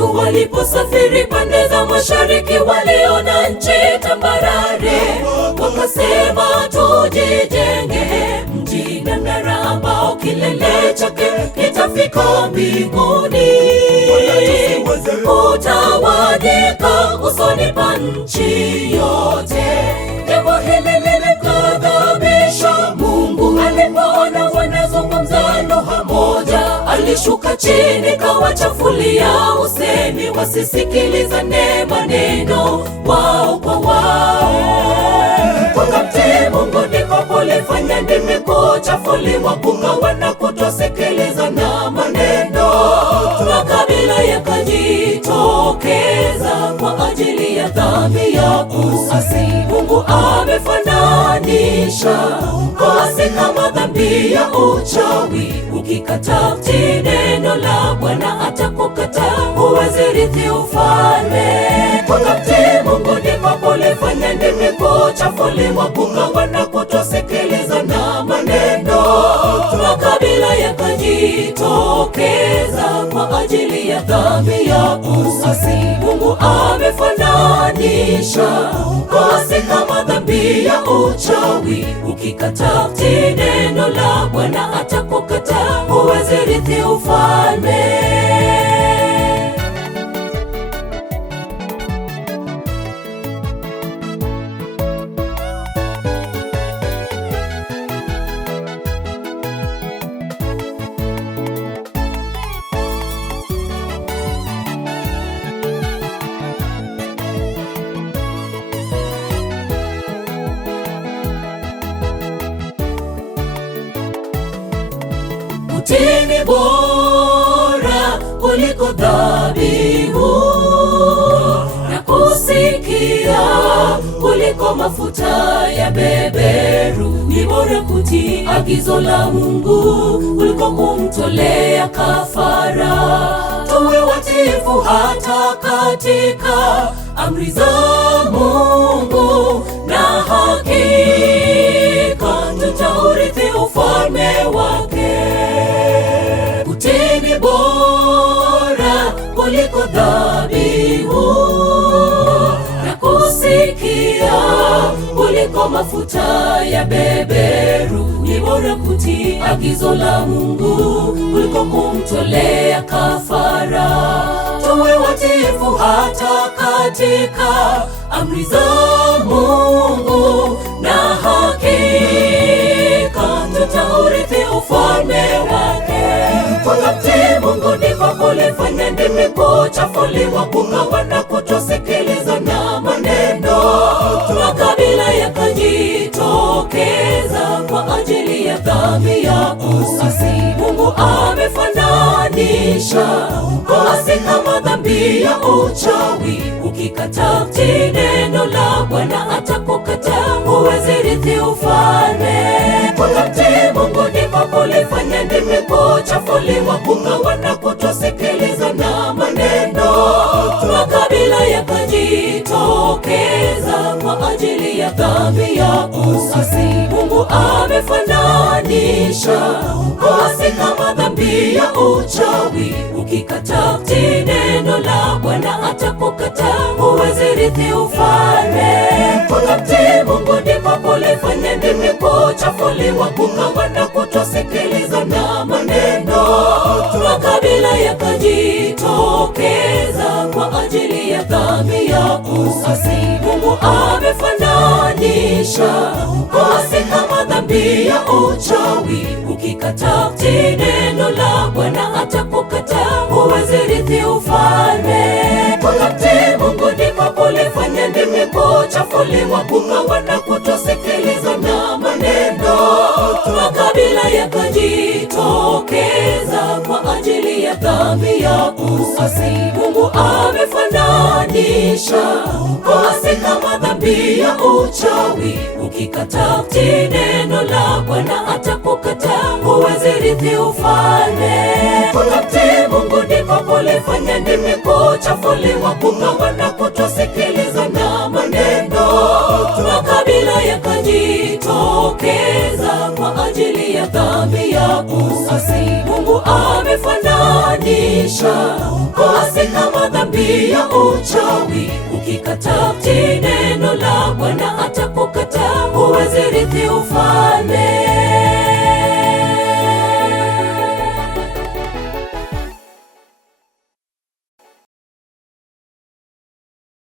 watu waliposafiri pande za mashariki, waliona nchi tambarare, wakasema tujijenge mji ng'ara ambao kilele chake kitafika mbinguni. Utawanyika usoni pa nchi yote. Jambo hili lilikadhabisha Mungu. Alipoona wanazungumza lugha moja, alishuka chini kawachafulia usemi, wasisikilizane maneno wao kwa wao. Wakamtii Mungu ndipo kulifanya ndimi kuchafuliwa, kukawa na kutosikilizana maneno. Makabila yakajitokeza kwa ajili ya dhambi ya uasi. Mungu amefananisha uasi kama dhambi ya uchawi. Ukikataa kutii neno la Bwana atakukataa, huwezi rithi ufalme. Wakamtii Mungu ndipo kulifanya ndimi kuchafuliwa, kukawa na kutosikilizana maneno. Makabila yakajitokeza kwa ajili ya dhambi ya uasi. Mungu amefananisha uasi kama dhambi ya uchawi. Ukikataa kutii neno la Bwana atakukataa, huwezi rithi ufalme. Utii ni bora kuliko dhabihu, na kusikia kuliko mafuta ya beberu. Ni bora kutii agizo la Mungu kuliko kumtolea kafara. Tuwe watiifu hata katika amri za Mungu, na hakika tutaurithi ufalme wake. Utii ni bora kuliko dhabihu, na kusikia kuliko mafuta ya beberu. Ni bora kutii agizo la Mungu kuliko kumtolea kafara. Tuwe watiifu hata katika amri za Mungu, na hakika tutaurithi ufalme wake. Wakamtii Mungu ndipo kulifanya ndimi kuchafuliwa, kukawa na kutosikilizana maneno. Makabila yakajitokeza kwa ajili ya dhambi ya uasi. Mungu amefananisha uasi kama dhambi ya uchawi. Ukikataa kutii neno la Bwana atakukataa, huwezi rithi ufalme. Wakamtii Mungu ndipo kulifanya ndimi kuchafuliwa, kukawa na kutosikilizana maneno. Makabila yakajitokeza kwa ajili ya dhambi ya uasi. Mungu amefananisha uasi kama dhambi ya uchawi. Ukikataa kutii neno la Bwana atakukataa, huwezi rithi ufalme. Wakamtii Mungu ndipo kulifanya ndimi kuchafuliwa, kukawa na kutosikilizana maneno. Makabila yakajitokeza kwa ajili ya dhambi ya uasi. Mungu amefananisha uasi kama dhambi ya uchawi. Ukikataa kutii neno la Bwana atakukataa, huwezi rithi ufalme. Wakamtii Mungu ndipo kulifanya ndimi kuchafuliwa, kukawa na kutosikilizana maneno. Makabila yakajitokeza kwa ajili ya dhambi ya uasi. Mungu amefananisha uasi kama dhambi ya uchawi. Ukikataa kutii neno la Bwana atakukataa, huwezi rithi ufalme. Wakamtii Mungu ndipo kulifanya ndimi kuchafuliwa, kukawa na kutosikilizana maneno. Makabila yakajitokeza kwa ajili ya dhambi ya uasi. Mungu amefananisha uasi kama madhambi ya uchawi. Ukikataa kutii neno la Bwana atakukataa, huwezi rithi ufalme.